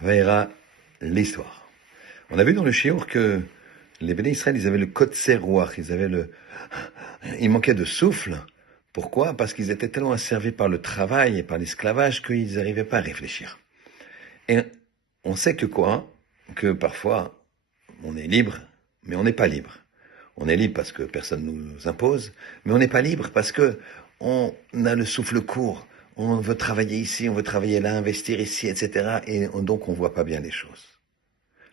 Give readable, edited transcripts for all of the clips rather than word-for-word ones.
Vaïra, l'histoire. On a vu dans le shiur que les Béné Israël, ils avaient le kotser ruach, ils manquaient de souffle. Pourquoi? Parce qu'ils étaient tellement asservis par le travail et par l'esclavage qu'ils n'arrivaient pas à réfléchir. Et on sait que quoi? Que parfois, on est libre, mais on n'est pas libre. On est libre parce que personne nous impose, mais on n'est pas libre parce que on a le souffle court. On veut travailler ici, on veut travailler là, investir ici, etc. Et donc on voit pas bien les choses.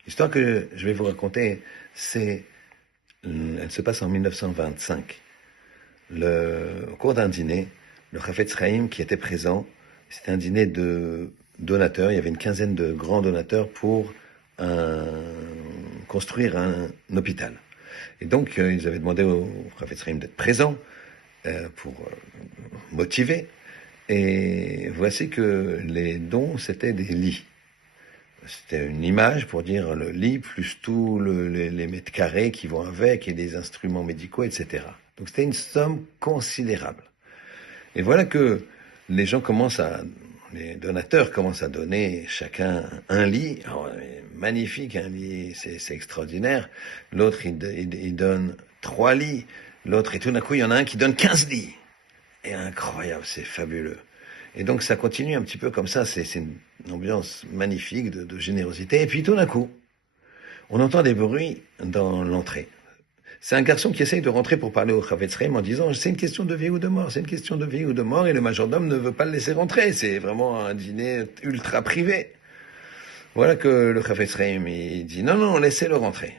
L'histoire que je vais vous raconter, elle se passe en 1925. Au cours d'un dîner, le Chafetz Chaim qui était présent, c'était un dîner de donateurs. Il y avait une quinzaine de grands donateurs pour construire un hôpital. Et donc, ils avaient demandé au Chafetz Chaim d'être présent pour motiver. Et voici que les dons, c'était des lits. C'était une image pour dire le lit, plus tous les mètres carrés qui vont avec, et des instruments médicaux, etc. Donc c'était une somme considérable. Et voilà que les donateurs commencent à donner chacun un lit. Alors, magnifique, un lit, c'est extraordinaire. L'autre, il donne 3 lits. L'autre, et tout d'un coup, il y en a un qui donne 15 lits. Et incroyable, c'est fabuleux. Et donc ça continue un petit peu comme ça, c'est une ambiance magnifique de générosité. Et puis tout d'un coup, on entend des bruits dans l'entrée. C'est un garçon qui essaye de rentrer pour parler au Chafetz Chaim en disant « c'est une question de vie ou de mort, c'est une question de vie ou de mort » et le majordome ne veut pas le laisser rentrer. C'est vraiment un dîner ultra privé. Voilà que le Chafetz Chaim il dit « non, laissez-le rentrer ».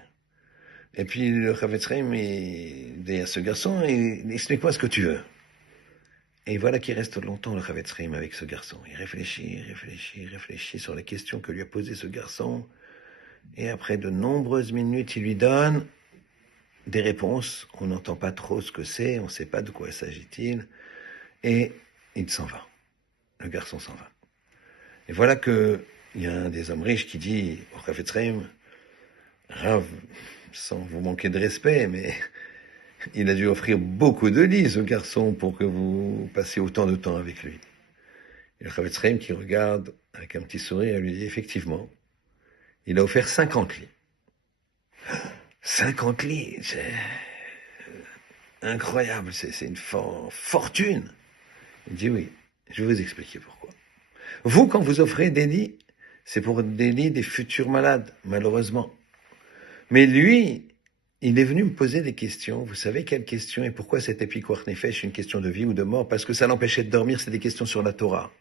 Et puis le Chafetz Chaim il dit à ce garçon « explique-moi ce que tu veux ». Et voilà qu'il reste longtemps le Chafetz Chaim avec ce garçon. Il réfléchit sur les questions que lui a posées ce garçon. Et après de nombreuses minutes, il lui donne des réponses. On n'entend pas trop ce que c'est, on ne sait pas de quoi s'agit-il. Et il s'en va. Le garçon s'en va. Et voilà qu'il y a un des hommes riches qui dit au Chafetz Chaim, Rav, sans vous manquer de respect, mais il a dû offrir beaucoup de lits, ce garçon, pour que vous passiez autant de temps avec lui. Et le Chafetz Chaim qui regarde avec un petit sourire, lui dit, effectivement, il a offert 50 lits. 50 lits, c'est incroyable, c'est une fortune. Il dit oui, je vais vous expliquer pourquoi. Vous, quand vous offrez des lits, c'est pour des lits des futurs malades, malheureusement. Mais lui, il est venu me poser des questions. Vous savez quelles questions et pourquoi c'était Pikuach Nefesh, une question de vie ou de mort? Parce que ça l'empêchait de dormir, c'est des questions sur la Torah.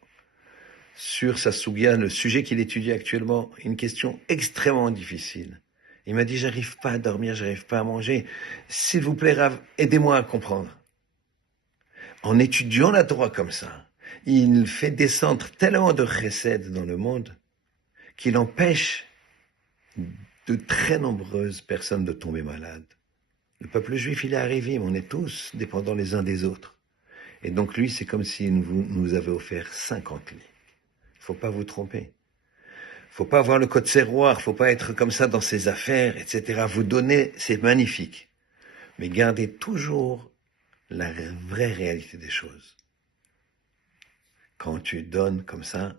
Sur sa Sougia, le sujet qu'il étudie actuellement, une question extrêmement difficile. Il m'a dit, j'arrive pas à dormir, j'arrive pas à manger. S'il vous plaît, Rav, aidez-moi à comprendre. En étudiant la Torah comme ça, il fait descendre tellement de chesed dans le monde qu'il empêche de très nombreuses personnes de tomber malades. Le peuple juif, il est arrivé, mais on est tous dépendants les uns des autres. Et donc lui, c'est comme s'il nous avait offert 50 lits. Faut pas vous tromper. Faut pas avoir le code serroir, faut pas être comme ça dans ses affaires, etc. Vous donner, c'est magnifique. Mais gardez toujours la vraie réalité des choses. Quand tu donnes comme ça,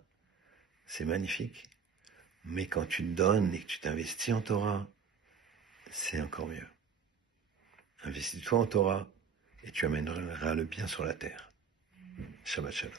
c'est magnifique. Mais quand tu donnes et que tu t'investis en Torah, c'est encore mieux. Investis-toi en Torah et tu amèneras le bien sur la terre. Shabbat shalom.